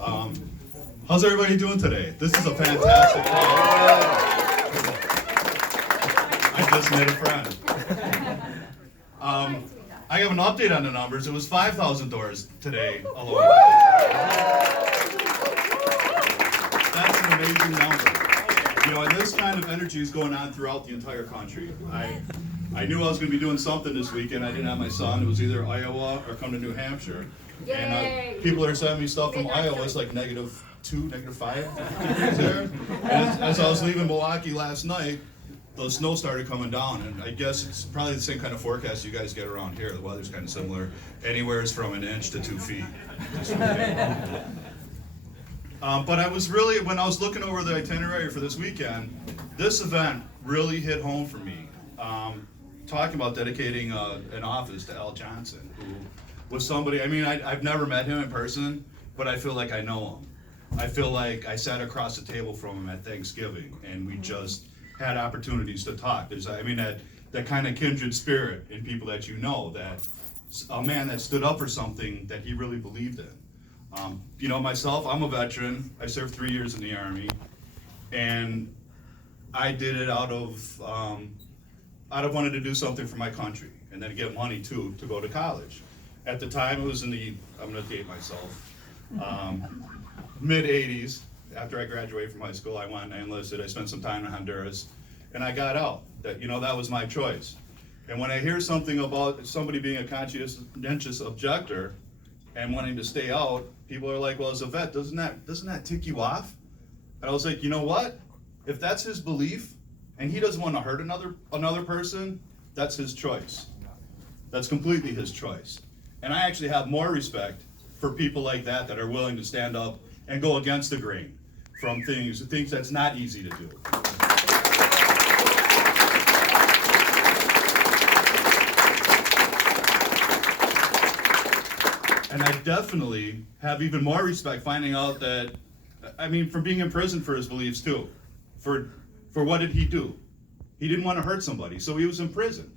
How's everybody doing today? This is a fantastic day. I just made a friend. I have an update on the numbers. It was 5,000 doors today alone. That's an amazing number. You know, and this kind of energy is going on throughout the entire country. I knew I was going to be doing something this weekend. I didn't have my son. It was either Iowa or come to New Hampshire. And people are sending me stuff from Iowa. It's like -2, -5 degrees there. And as I was leaving Milwaukee last night, the snow started coming down. And I guess it's probably the same kind of forecast you guys get around here. The weather's kind of similar. Anywhere from 1 inch to 2 feet. But I was really, when I was looking over the itinerary for this weekend, this event really hit home for me. Talking about dedicating an office to Al Johnson, who was somebody, I mean, I've never met him in person, but I feel like I know him. I feel like I sat across the table from him at Thanksgiving, and we just had opportunities to talk. There's, I mean, that kind of kindred spirit in people that you know, that a man that stood up for something that he really believed in. You know, myself, I'm a veteran. I served 3 years in the Army, and I did it out of wanting to do something for my country, and then get money too to go to college. At the time, it was in the, I'm gonna date myself, mid-'80s. After I graduated from high school, I went and I enlisted. I spent some time in Honduras, and I got out. That, you know, that was my choice. And when I hear something about somebody being a conscientious objector and wanting to stay out, people are like, well, as a vet, doesn't that tick you off? And I was like, you know what? If that's his belief, and he doesn't want to hurt another person, that's his choice. That's completely his choice. And I actually have more respect for people like that are willing to stand up and go against the grain from things that's not easy to do. And I definitely have even more respect finding out that, I mean, from being in prison for his beliefs too. For what did he do? He didn't want to hurt somebody, so he was in prison.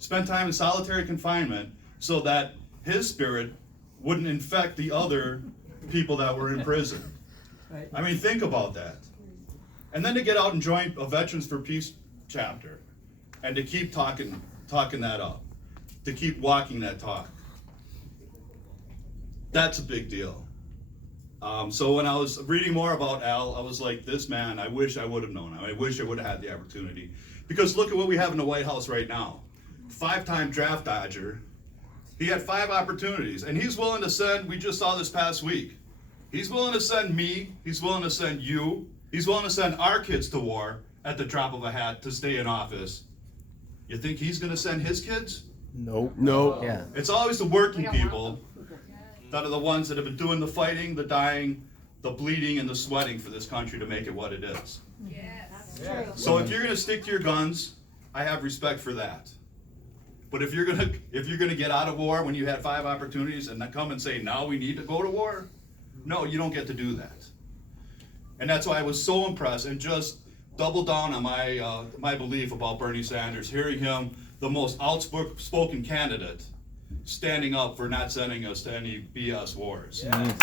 Spent time in solitary confinement so that his spirit wouldn't infect the other people that were in prison. I mean, think about that. And then to get out and join a Veterans for Peace chapter, and to keep talking that up, to keep walking that talk. That's a big deal. So when I was reading more about Al, I was like, this man, I wish I would have known him. I wish I would have had the opportunity. Because look at what we have in the White House right now. 5-time draft dodger. He had 5 opportunities, and he's willing to send, we just saw this past week, he's willing to send me, he's willing to send you, he's willing to send our kids to war at the drop of a hat to stay in office. You think he's going to send his kids? Nope. No. Yeah. It's always the working people that are the ones that have been doing the fighting, the dying, the bleeding, and the sweating for this country to make it what it is. Yes. That's true. So if you're going to stick to your guns, I have respect for that. But if you're gonna get out of war when you had 5 opportunities and then come and say, now we need to go to war, no, you don't get to do that. And that's why I was so impressed and just doubled down on my belief about Bernie Sanders, hearing him, the most outspoken candidate, standing up for not sending us to any BS wars. Yeah.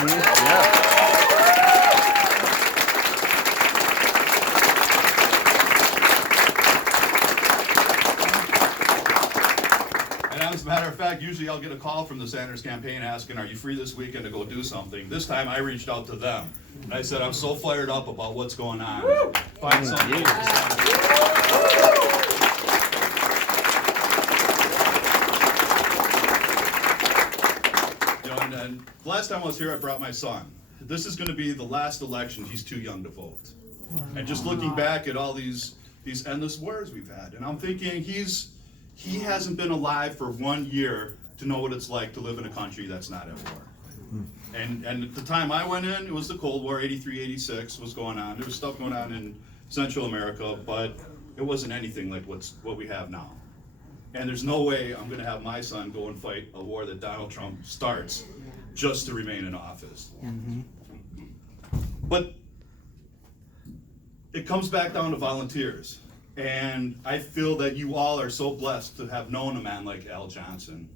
As a matter of fact, usually I'll get a call from the Sanders campaign asking, are you free this weekend to go do something? This time I reached out to them. And I said, I'm so fired up about what's going on. Find something. You know, and the last time I was here, I brought my son. This is going to be the last election. He's too young to vote. And just looking back at all these endless wars we've had, and I'm thinking he hasn't been alive for 1 year to know what it's like to live in a country that's not at war. And at the time I went in, it was the Cold War, 83, 86 was going on. There was stuff going on in Central America, but it wasn't anything like what we have now. And there's no way I'm gonna have my son go and fight a war that Donald Trump starts just to remain in office. Mm-hmm. But it comes back down to volunteers. And I feel that you all are so blessed to have known a man like Al Johnson,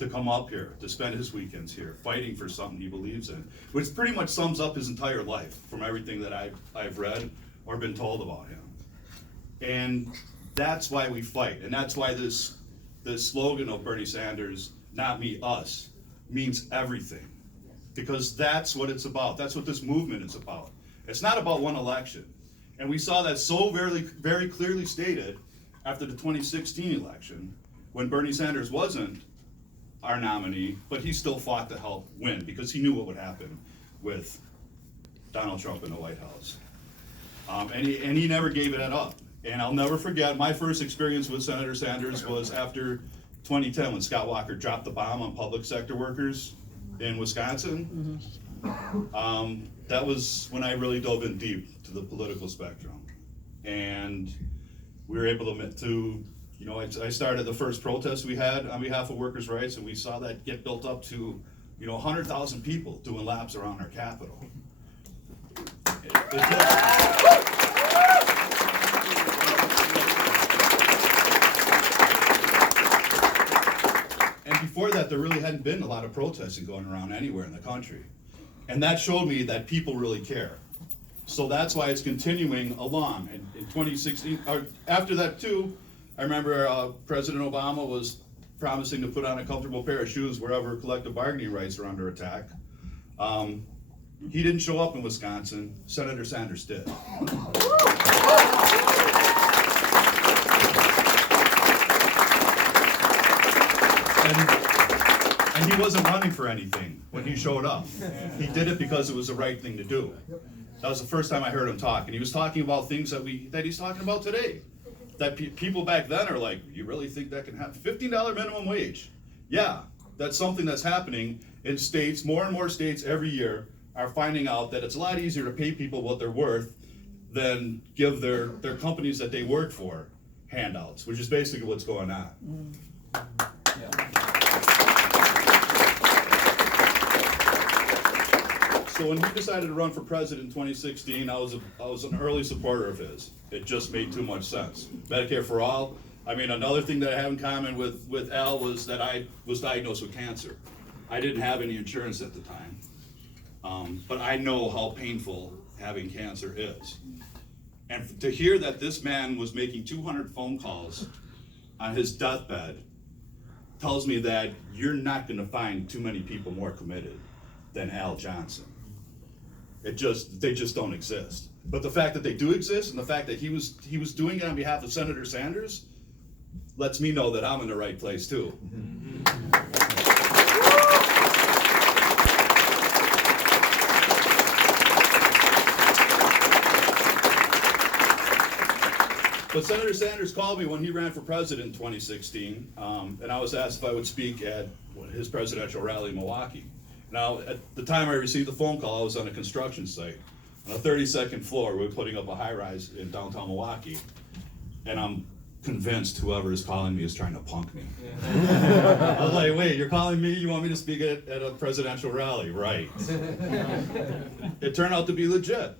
to come up here, to spend his weekends here, fighting for something he believes in, which pretty much sums up his entire life from everything that I've read or been told about him. And that's why we fight, and that's why this slogan of Bernie Sanders, "Not me, us," means everything. Because that's what it's about. That's what this movement is about. It's not about one election. And we saw that so very, very clearly stated after the 2016 election, when Bernie Sanders wasn't our nominee, but he still fought to help win because he knew what would happen with Donald Trump in the White House. And he never gave it up. And I'll never forget, my first experience with Senator Sanders was after 2010 when Scott Walker dropped the bomb on public sector workers in Wisconsin. That was when I really dove in deep to the political spectrum. And we were able to I started the first protest we had on behalf of workers' rights, and we saw that get built up to 100,000 people doing laps around our Capitol. And before that, there really hadn't been a lot of protesting going around anywhere in the country. And that showed me that people really care. So that's why it's continuing along. And in 2016, after that too, I remember President Obama was promising to put on a comfortable pair of shoes wherever collective bargaining rights are under attack. He didn't show up in Wisconsin. Senator Sanders did. And he wasn't running for anything when he showed up. He did it because it was the right thing to do. That was the first time I heard him talk, and he was talking about things that he's talking about today. That people back then are like, you really think that can happen? $15 minimum wage. Yeah, that's something that's happening in states. More and more states every year are finding out that it's a lot easier to pay people what they're worth than give their companies that they work for handouts, which is basically what's going on. So when he decided to run for president in 2016, I was an early supporter of his. It just made too much sense. Medicare for all. I mean, another thing that I have in common with Al was that I was diagnosed with cancer. I didn't have any insurance at the time, but I know how painful having cancer is. And to hear that this man was making 200 phone calls on his deathbed tells me that you're not going to find too many people more committed than Al Johnson. They just don't exist. But the fact that they do exist, and the fact that he was doing it on behalf of Senator Sanders, lets me know that I'm in the right place too. But Senator Sanders called me when he ran for president in 2016, and I was asked if I would speak at his presidential rally in Milwaukee. Now, at the time I received the phone call, I was on a construction site. On a 32nd floor, we were putting up a high-rise in downtown Milwaukee. And I'm convinced whoever is calling me is trying to punk me. I was like, wait, you're calling me? You want me to speak at a presidential rally? Right. It turned out to be legit.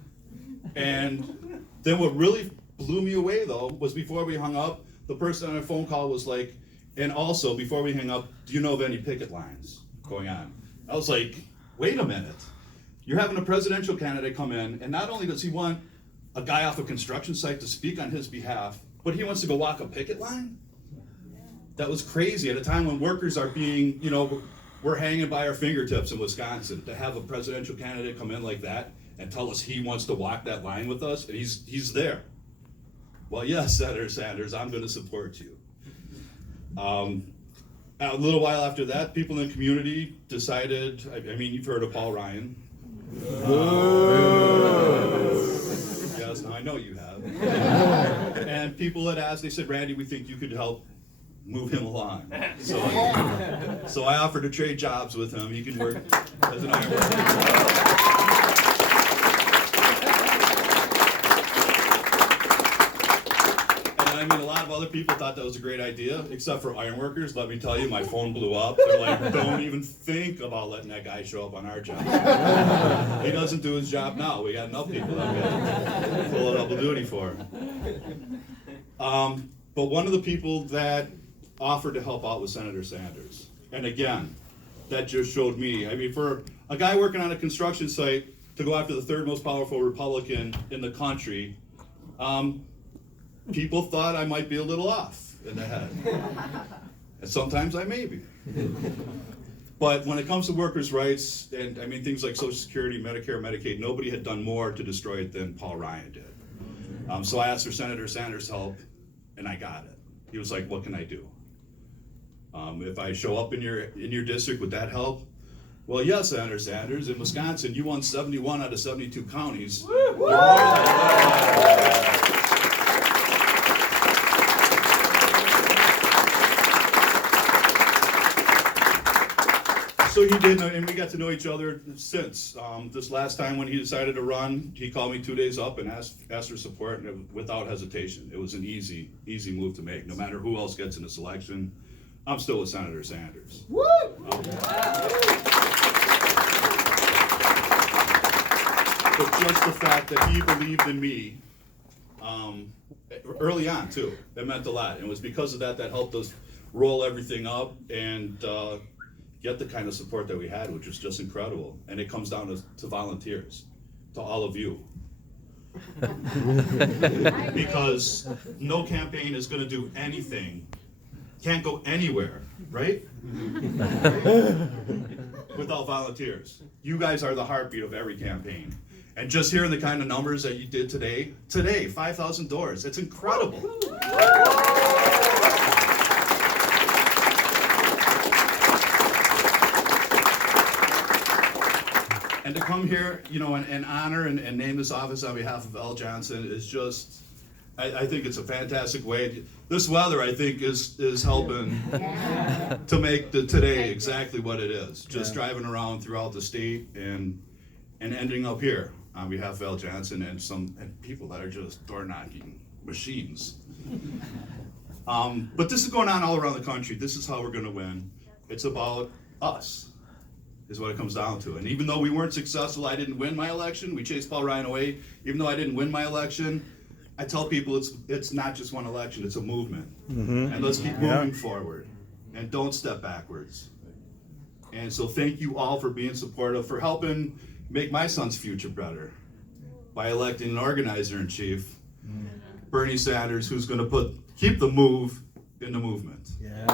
And then what really blew me away, though, was before we hung up, the person on the phone call was like, and also, before we hang up, do you know of any picket lines going on? I was like, wait a minute. You're having a presidential candidate come in, and not only does he want a guy off a construction site to speak on his behalf, but he wants to go walk a picket line? That was crazy at a time when workers are being, we're hanging by our fingertips in Wisconsin. To have a presidential candidate come in like that and tell us he wants to walk that line with us, and he's there. Well, yes, Senator Sanders, I'm going to support you. A little while after that, people in the community decided, I mean, you've heard of Paul Ryan. Yes, I know you have. And people had asked, they said, Randy, we think you could help move him along. So I offered to trade jobs with him. He could work as an ironworker. I mean, a lot of other people thought that was a great idea, except for ironworkers. Let me tell you, my phone blew up. They're like, don't even think about letting that guy show up on our job. He doesn't do his job now. We got enough people that we got to pull it up a duty for. But one of the people that offered to help out was Senator Sanders. And again, that just showed me, I mean, for a guy working on a construction site to go after the third most powerful Republican in the country, people thought I might be a little off in the head. And sometimes I may be. But when it comes to workers' rights, and I mean things like Social Security, Medicare, Medicaid, nobody had done more to destroy it than Paul Ryan did. So I asked for Senator Sanders' help, and I got it. He was like, "What can I do? If I show up in your district, would that help?" Well, yes, Senator Sanders. In Wisconsin, you won 71 out of 72 counties. So he did, and we got to know each other since. This last time when he decided to run, he called me 2 days up and asked for support, and without hesitation. It was an easy move to make. No matter who else gets in this election, I'm still with Senator Sanders. Woo! But just the fact that he believed in me early on too, it meant a lot. And it was because of that helped us roll everything up and get the kind of support that we had, which was just incredible. And it comes down to volunteers, to all of you. Because no campaign is going to do anything, can't go anywhere, right? Without volunteers. You guys are the heartbeat of every campaign. And just hearing the kind of numbers that you did today, 5,000 doors, it's incredible. And to come here, and honor and name this office on behalf of L. Johnson is just, I think it's a fantastic way. This weather, I think, is helping to make today exactly what it is. Just driving around throughout the state and ending up here on behalf of L. Johnson and people that are just door-knocking machines. But this is going on all around the country. This is how we're going to win. It's about us, is what it comes down to. And even though we weren't successful, I didn't win my election. We chased Paul Ryan away. Even though I didn't win my election, I tell people it's not just one election, it's a movement. Mm-hmm. And let's keep moving forward. And don't step backwards. And so thank you all for being supportive, for helping make my son's future better by electing an organizer-in-chief, Bernie Sanders, who's going to keep the move in the movement. Yeah.